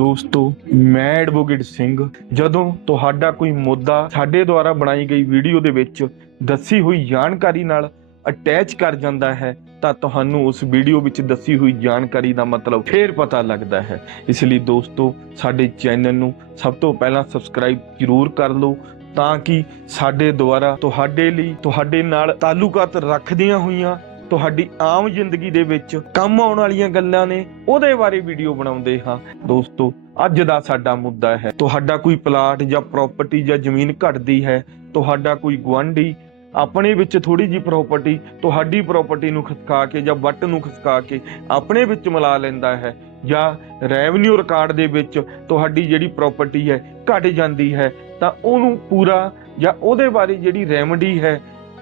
ਦੋਸਤੋ, ਮੈਂ ਐਡਵੋਕੇਟ ਸਿੰਘ। ਜਦੋਂ ਤੁਹਾਡਾ ਕੋਈ ਮੁੱਦਾ ਸਾਡੇ ਦੁਆਰਾ ਬਣਾਈ ਗਈ ਵੀਡੀਓ ਦੇ ਵਿੱਚ ਦੱਸੀ ਹੋਈ ਜਾਣਕਾਰੀ ਨਾਲ ਅਟੈਚ ਕਰ ਜਾਂਦਾ ਹੈ, ਤਾਂ ਤੁਹਾਨੂੰ ਉਸ ਵੀਡੀਓ ਵਿੱਚ ਦੱਸੀ ਹੋਈ ਜਾਣਕਾਰੀ ਦਾ ਮਤਲਬ ਫੇਰ ਪਤਾ ਲੱਗਦਾ ਹੈ। ਇਸ ਲਈ ਦੋਸਤੋ, ਸਾਡੇ ਚੈਨਲ ਨੂੰ ਸਭ ਤੋਂ ਪਹਿਲਾਂ ਸਬਸਕ੍ਰਾਈਬ ਜ਼ਰੂਰ ਕਰ ਲਓ, ਤਾਂ ਕਿ ਸਾਡੇ ਦੁਆਰਾ ਤੁਹਾਡੇ ਲਈ, ਤੁਹਾਡੇ ਨਾਲ ਤਾਲੁਕਾਤ ਰੱਖਦੀਆਂ ਹੋਈਆਂ ਤੁਹਾਡੀ ਆਮ ਜ਼ਿੰਦਗੀ ਦੇ ਵਿੱਚ ਕੰਮ ਆਉਣ ਵਾਲੀਆਂ ਗੱਲਾਂ ਨੇ, ਉਹਦੇ ਬਾਰੇ ਵੀਡੀਓ ਬਣਾਉਂਦੇ ਹਾਂ। ਦੋਸਤੋ, ਅੱਜ ਦਾ ਸਾਡਾ ਮੁੱਦਾ ਹੈ, ਤੁਹਾਡਾ ਕੋਈ ਪਲਾਟ ਜਾਂ ਪ੍ਰਾਪਰਟੀ ਜਾਂ ਜ਼ਮੀਨ ਘਟਦੀ ਹੈ, ਤੁਹਾਡਾ ਕੋਈ ਗੁਆਂਢੀ, ਆਪਣੇ ਵਿੱਚ ਥੋੜੀ ਜੀ ਪ੍ਰਾਪਰਟੀ ਤੁਹਾਡੀ ਪ੍ਰਾਪਰਟੀ ਨੂੰ ਖਸਕਾ ਕੇ ਜਾਂ ਵੱਟ ਨੂੰ ਖਸਕਾ ਕੇ ਆਪਣੇ ਵਿੱਚ ਮਿਲਾ ਲੈਂਦਾ ਹੈ, ਜਾਂ ਰੈਵਨਿਊ ਰਿਕਾਰਡ ਦੇ ਵਿੱਚ ਤੁਹਾਡੀ ਜਿਹੜੀ ਪ੍ਰਾਪਰਟੀ ਹੈ ਘਟ ਜਾਂਦੀ ਹੈ, ਤਾਂ ਉਹਨੂੰ ਪੂਰਾ ਜਾਂ ਉਹਦੇ ਬਾਰੇ ਜਿਹੜੀ ਰੈਮਡੀ ਹੈ,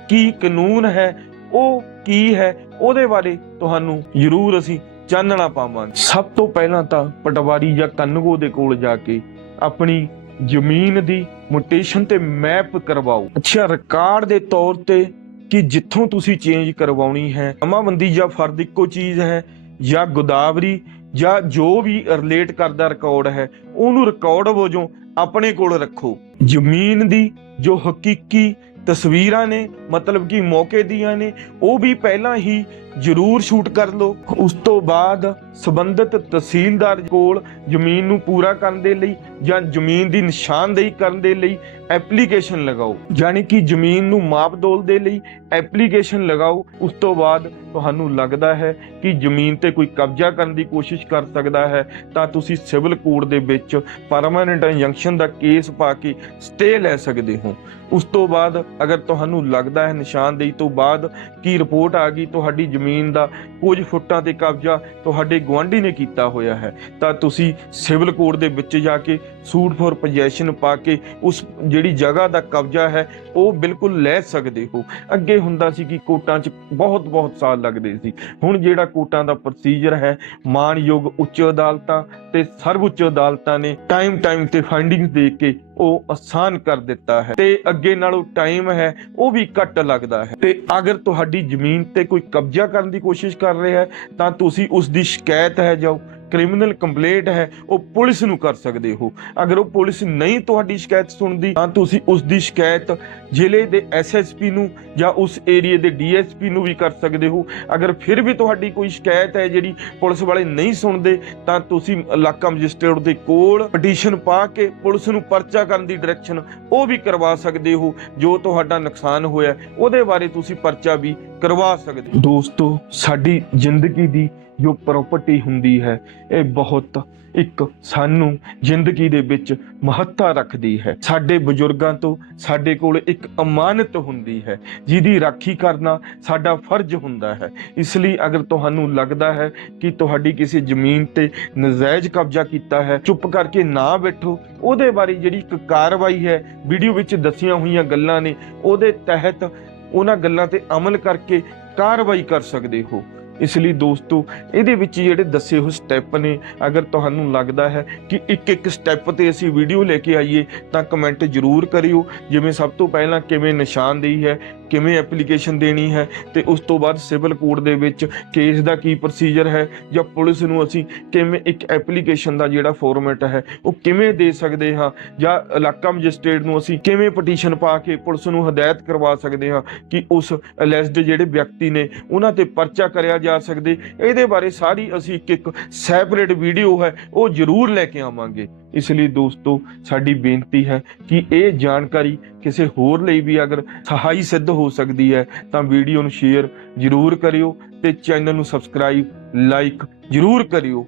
ਕੀ ਕਾਨੂੰਨ ਹੈ ਉਹ ਕੀ ਹੈ? ਉਹਦੇ ਬਾਰੇ ਤੁਹਾਨੂੰ ਜ਼ਰੂਰ ਅਸੀਂ ਚਾਨਣਾ ਪਾਵਾਂਗੇ। ਸਭ ਤੋਂ ਪਹਿਲਾਂ ਤਾਂ ਪਟਵਾਰੀ ਜਾਂ ਕੰਨਗੋ ਦੇ ਕੋਲ ਜਾ ਕੇ ਆਪਣੀ ਜ਼ਮੀਨ ਦੀ ਮੁਟੇਸ਼ਨ ਤੇ ਮੈਪ ਕਰਵਾਓ। ਅੱਛਾ ਰਿਕਾਰਡ ਦੇ ਤੌਰ ਤੇ ਕਿ ਜਿੱਥੋਂ ਤੁਸੀਂ ਚੇਂਜ ਕਰਵਾਉਣੀ ਹੈ ਜਮਾਬੰਦੀ ਜਾਂ ਫਰਦ ਇੱਕੋ ਚੀਜ਼ ਹੈ, ਜਾਂ ਗੋਦਾਵਰੀ ਜਾਂ ਜੋ ਵੀ ਰਿਲੇਟ ਕਰਦਾ ਰਿਕਾਰਡ ਹੈ, ਉਹਨੂੰ ਰਿਕਾਰਡ ਵਜੋਂ ਆਪਣੇ ਕੋਲ ਰੱਖੋ। ਜ਼ਮੀਨ ਦੀ ਜੋ ਹਕੀਕੀ ਤਸਵੀਰਾਂ ਨੇ ਮਤਲਬ ਕਿ ਮੌਕੇ ਦੀਆਂ ਨੇ ਉਹ ਵੀ ਪਹਿਲਾਂ ਹੀ ਜ਼ਰੂਰ ਸ਼ੂਟ ਕਰ ਲਓ। ਉਸ ਤੋਂ ਬਾਅਦ ਸਬੰਧਤ ਤਹਿਸੀਲਦਾਰ ਕੋਲ ਜ਼ਮੀਨ ਨੂੰ ਪੂਰਾ ਕਰਨ ਦੇ ਲਈ ਜਾਂ ਜ਼ਮੀਨ ਦੀ ਨਿਸ਼ਾਨਦੇਹੀ ਕਰਨ ਦੇ ਲਈ ਐਪਲੀਕੇਸ਼ਨ ਲਗਾਓ। ਯਾਨੀ ਕਿ ਜ਼ਮੀਨ ਨੂੰ ਮਾਪਦੋਲ ਦੇ ਲਈ ਐਪਲੀਕੇਸ਼ਨ ਲਗਾਓ। ਉਸ ਤੋਂ ਬਾਅਦ ਤੁਹਾਨੂੰ ਲੱਗਦਾ ਹੈ ਕਿ ਜ਼ਮੀਨ ਤੇ ਕੋਈ ਕਬਜ਼ਾ ਕਰਨ ਦੀ ਕੋਸ਼ਿਸ਼ ਕਰ ਸਕਦਾ ਹੈ, ਤਾਂ ਤੁਸੀਂ ਸਿਵਲ ਕੋਰਟ ਦੇ ਵਿੱਚ ਪਰਮਾਨੈਂਟ ਇੰਜੰਕਸ਼ਨ ਦਾ ਕੇਸ ਪਾ ਕੇ ਸਟੇ ਲੈ ਸਕਦੇ ਹੋ। ਉਸ ਤੋਂ ਬਾਅਦ ਅਗਰ ਤੁਹਾਨੂੰ ਲੱਗਦਾ ਹੈ ਨਿਸ਼ਾਨਦੇਹੀ ਤੋਂ ਬਾਅਦ ਕਿ ਰਿਪੋਰਟ ਆ ਗਈ, ਤੁਹਾਡੀ ਜ਼ਮੀਨ ਦਾ ਕੁਝ ਫੁੱਟਾਂ ਤੇ ਕਬਜ਼ਾ ਤੁਹਾਡੇ ਗੁਆਂਢੀ ਨੇ ਕੀਤਾ ਹੋਇਆ ਹੈ। ਤਾਂ ਤੁਸੀਂ ਸਿਵਲ ਕੋਰਟ ਦੇ ਵਿੱਚ ਜਾ ਕੇ ਸੂਟ ਫॉर ਪੋਜੈਸ਼ਨ ਪਾ ਕੇ ਉਸ ਜਿਹੜੀ ਜਗ੍ਹਾ ਦਾ ਕਬਜ਼ਾ ਹੈ, ਉਹ ਬਿਲਕੁਲ ਲੈ ਸਕਦੇ ਹੋ। ਅੱਗੇ ਹੁੰਦਾ ਸੀ ਕਿ ਕੋਟਾਂ 'ਚ ਬਹੁਤ ਬਹੁਤ ਸਾਲ ਲੱਗਦੇ ਸੀ। ਹੁਣ ਜਿਹੜਾ ਕੋਟਾਂ ਦਾ ਪ੍ਰੋਸੀਜਰ ਹੈ ਮਾਨਯੋਗ ਉੱਚ ਅਦਾਲਤਾਂ ਤੇ ਸਰਵਉੱਚ ਅਦਾਲਤਾਂ ਨੇ ਟਾਈਮ ਟਾਈਮ ਤੇ ਫਾਈਂਡਿੰਗਸ ਦੇ ਕੇ ਉਹ ਆਸਾਨ ਕਰ ਦਿੱਤਾ ਹੈ। ਤੇ ਅੱਗੇ ਨਾਲੋਂ ਟਾਈਮ ਹੈ, ਉਹ ਵੀ ਘੱਟ ਲੱਗਦਾ ਹੈ। ਤੇ ਅਗਰ ਤੁਹਾਡੀ ਜ਼ਮੀਨ ਤੇ ਕੋਈ ਕਬਜ਼ਾ ਕਰਨ ਦੀ ਕੋਸ਼ਿਸ਼ ਕਰ ਕਰ ਰਿਹਾ ਤਾਂ ਤੁਸੀਂ ਉਸ ਦੀ ਸ਼ਿਕਾਇਤ ਹੈ ਜਾਓ। ਕ੍ਰਿਮੀਨਲ ਕੰਪਲੇਂਟ ਹੈ, ਉਹ ਪੁਲਿਸ ਨੂੰ ਕਰ ਸਕਦੇ ਹੋ। ਅਗਰ ਉਹ ਪੁਲਿਸ ਨਹੀਂ ਤੁਹਾਡੀ ਸ਼ਿਕਾਇਤ ਸੁਣਦੀ, ਤਾਂ ਤੁਸੀਂ ਉਸ ਦੀ ਸ਼ਿਕਾਇਤ ਜ਼ਿਲ੍ਹੇ ਦੇ ਐਸਐਸਪੀ ਨੂੰ ਜਾਂ ਉਸ ਏਰੀਏ ਦੇ ਡੀਐਸਪੀ ਨੂੰ ਵੀ ਕਰ ਸਕਦੇ ਹੋ। ਅਗਰ ਫਿਰ ਵੀ ਤੁਹਾਡੀ ਕੋਈ ਸ਼ਿਕਾਇਤ ਹੈ ਜਿਹੜੀ ਪੁਲਿਸ ਵਾਲੇ ਨਹੀਂ ਸੁਣਦੇ, ਤਾਂ ਤੁਸੀਂ ਇਲਾਕਾ ਮੈਜਿਸਟ੍ਰੇਟ ਦੇ ਕੋਲ ਪਟੀਸ਼ਨ ਪਾ ਕੇ ਪੁਲਿਸ ਨੂੰ ਪਰਚਾ ਕਰਨ ਦੀ ਡਾਇਰੈਕਸ਼ਨ ਉਹ ਵੀ ਕਰਵਾ ਸਕਦੇ ਹੋ, ਜੋ ਤੁਹਾਡਾ ਨੁਕਸਾਨ ਹੋਇਆ। ਉਹਦੇ ਬਾਰੇ ਤੁਸੀਂ ਪਰਚਾ ਵੀ ਕਰਵਾ ਸਕਦੇ ਹੋ। ਦੋਸਤੋ, ਸਾਡੀ ਜ਼ਿੰਦਗੀ ਦੀ ਜੋ ਪ੍ਰਾਪਰਟੀ ਹੁੰਦੀ ਹੈ, ਇਹ ਬਹੁਤ ਇੱਕ ਸਾਨੂੰ ਜ਼ਿੰਦਗੀ ਦੇ ਵਿੱਚ ਮਹੱਤਤਾ ਰੱਖਦੀ ਹੈ। ਸਾਡੇ ਬਜ਼ੁਰਗਾਂ ਤੋਂ ਸਾਡੇ ਕੋਲ ਇੱਕ ਅਮਾਨਤ ਹੁੰਦੀ ਹੈ, ਜਿਹਦੀ ਰਾਖੀ ਕਰਨਾ ਸਾਡਾ ਫਰਜ਼ ਹੁੰਦਾ ਹੈ। ਇਸ ਲਈ ਅਗਰ ਤੁਹਾਨੂੰ ਲੱਗਦਾ ਹੈ ਕਿ ਤੁਹਾਡੀ ਕਿਸੇ ਜ਼ਮੀਨ ਤੇ ਨਜਾਇਜ਼ ਕਬਜ਼ਾ ਕੀਤਾ ਹੈ, ਚੁੱਪ ਕਰਕੇ ਨਾ ਬੈਠੋ। ਉਹਦੇ ਬਾਰੇ ਜਿਹੜੀ ਇੱਕ ਕਾਰਵਾਈ ਹੈ, ਵੀਡੀਓ ਵਿੱਚ ਦੱਸੀਆਂ ਹੋਈਆਂ ਗੱਲਾਂ ਨੇ, ਉਹਦੇ ਤਹਿਤ ਉਹਨਾਂ ਗੱਲਾਂ ਤੇ ਅਮਲ ਕਰਕੇ ਕਾਰਵਾਈ ਕਰ ਸਕਦੇ ਹੋ। ਇਸ ਲਈ ਦੋਸਤੋ, ਇਹਦੇ ਵਿੱਚ ਜਿਹੜੇ ਦੱਸੇ ਹੋਏ ਸਟੈਪ ਨੇ, ਅਗਰ ਤੁਹਾਨੂੰ ਲੱਗਦਾ ਹੈ ਕਿ ਇੱਕ ਇੱਕ ਸਟੈਪ ਤੇ ਅਸੀਂ ਵੀਡੀਓ ਲੈ ਕੇ ਆਈਏ, ਤਾਂ ਕਮੈਂਟ ਜ਼ਰੂਰ ਕਰਿਓ। ਜਿਵੇਂ ਸਭ ਤੋਂ ਪਹਿਲਾਂ ਕਿਵੇਂ ਨਿਸ਼ਾਨਦੇਹੀ ਹੈ ਕਿਵੇਂ ਐਪਲੀਕੇਸ਼ਨ ਦੇਣੀ ਹੈ ਤੇ ਉਸ ਤੋਂ ਬਾਅਦ ਸਿਵਲ ਕੋਰਟ ਦੇ ਵਿੱਚ ਕੇਸ ਦਾ ਕੀ ਪ੍ਰੋਸੀਜਰ ਹੈ ਜਾਂ ਪੁਲਿਸ ਨੂੰ ਅਸੀਂ ਕਿਵੇਂ ਇੱਕ ਐਪਲੀਕੇਸ਼ਨ ਦਾ ਜਿਹੜਾ ਫਾਰਮੈਟ ਹੈ ਉਹ ਕਿਵੇਂ ਦੇ ਸਕਦੇ ਹਾਂ ਜਾਂ ਇਲਾਕਾ ਮੈਜਿਸਟ੍ਰੇਟ ਨੂੰ ਅਸੀਂ ਕਿਵੇਂ ਪਟੀਸ਼ਨ ਪਾ ਕੇ ਪੁਲਿਸ ਨੂੰ ਹਦਾਇਤ ਕਰਵਾ ਸਕਦੇ ਹਾਂ ਕਿ ਉਸ ਅਲੈਸਡ ਜਿਹੜੇ ਵਿਅਕਤੀ ਨੇ ਉਹਨਾਂ ਤੇ ਪਰਚਾ ਕਰਿਆ ਜਾ ਸਕਦੇ, ਇਹਦੇ ਬਾਰੇ ਸਾਰੀ ਅਸੀਂ ਇੱਕ ਇੱਕ ਸੈਪਰੇਟ ਵੀਡੀਓ ਹੈ ਉਹ ਜ਼ਰੂਰ ਲੈ ਕੇ ਆਵਾਂਗੇ। ਇਸ ਲਈ ਦੋਸਤੋ, ਸਾਡੀ ਬੇਨਤੀ ਹੈ ਕਿ ਇਹ ਜਾਣਕਾਰੀ ਕਿਸੇ ਹੋਰ ਲਈ ਵੀ ਅਗਰ ਸਹਾਈ ਸਿੱਧ ਹੋ ਸਕਦੀ ਹੈ, ਤਾਂ ਵੀਡੀਓ ਨੂੰ ਸ਼ੇਅਰ ਜ਼ਰੂਰ ਕਰਿਓ ਤੇ ਚੈਨਲ ਨੂੰ ਸਬਸਕ੍ਰਾਈਬ, ਲਾਈਕ ਜ਼ਰੂਰ ਕਰਿਓ।